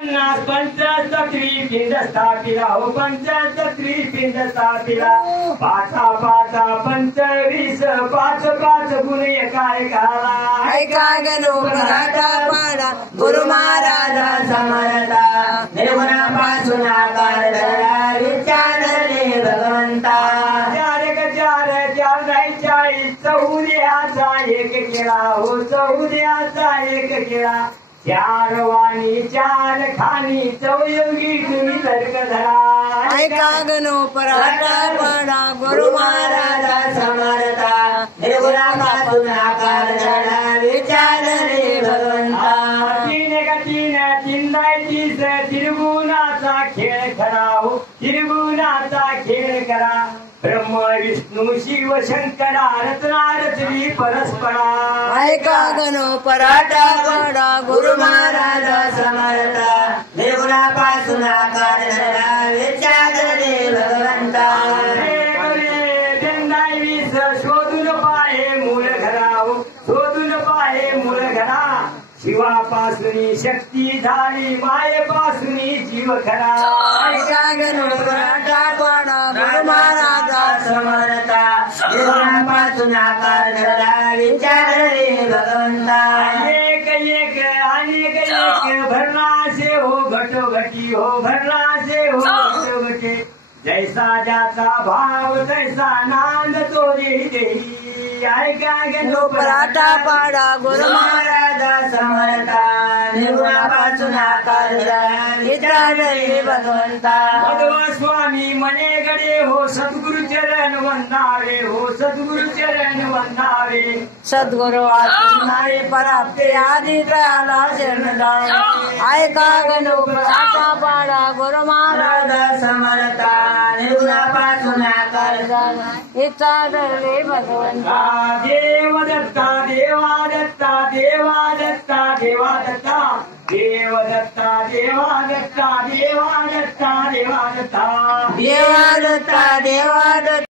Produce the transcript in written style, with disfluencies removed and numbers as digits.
पंचसत्री पिंड स्थापिला हो पंचसत्री पिंड स्थापिला पाचा पाचा 25 पाच पाच गुण काय घाला ऐका गणो मराठा पाडा गुरु महाराजा समर्था निर्गुणापासून आकार धरला विचारले भगवंता चार नाही 40 चौऱ्याचा एक केला हो चौऱ्याचा एक केला चार वाणी चार खानी चौयोगी तुम्ही तर्क धरा ऐका गणो मराठा पाडा गुरु महाराजा समर्था निर्गुणापासून आकार धरला विचारले भगवंता तीन नाही 30 त्रिगुणाचा खेळ करा हो त्रिगुणाचा खेळ करा ब्रह्म विष्णू शिव शंकरा रत्नारत्नी परस्परा ऐका गणो मराठा पाडा गुरु महाराजा समर्था निर्गुणापासून आकार धरला विचारले भगवंता शोधून पाहे मूळ घरा हो शोधून पाहे मूळ घरा शिवापासून शक्ती झाली मायेपासून जीव खरा ऐका गणो मराठा पाडा गुरु महाराजा समर्था निर्गुणापासून आकार धरला विचारले भगवंता एक एक अनेक एक भरला से हो घटोघटी हो भरला से हो घटोघटी जैसा ज्याचा भाव तैसा नांद तो देही ऐका गणो मराठा पाडा गुरु महाराजा समर्था निर्गुणापासून आकार धरला विचारले भगवंता मधवा स्वामी मने गडे हो सद्गुरु चरण वंदावे हो सद्गुरु चरण वंदावे सद्गुरु आत्मारी प्राप्ती आदि झाला शरण ऐका गणो मराठा पाडा गुरु महाराजा समर्था निर्गुणापासून आकार धरला विचारले भगवंता देव दत्ता देवा दत्ता देवा दत्ता देवा दत्ता देव दत्ता देवा दत्ता देवा दत्ता देवा दत्ता देवा दत्ता देवा दत्ता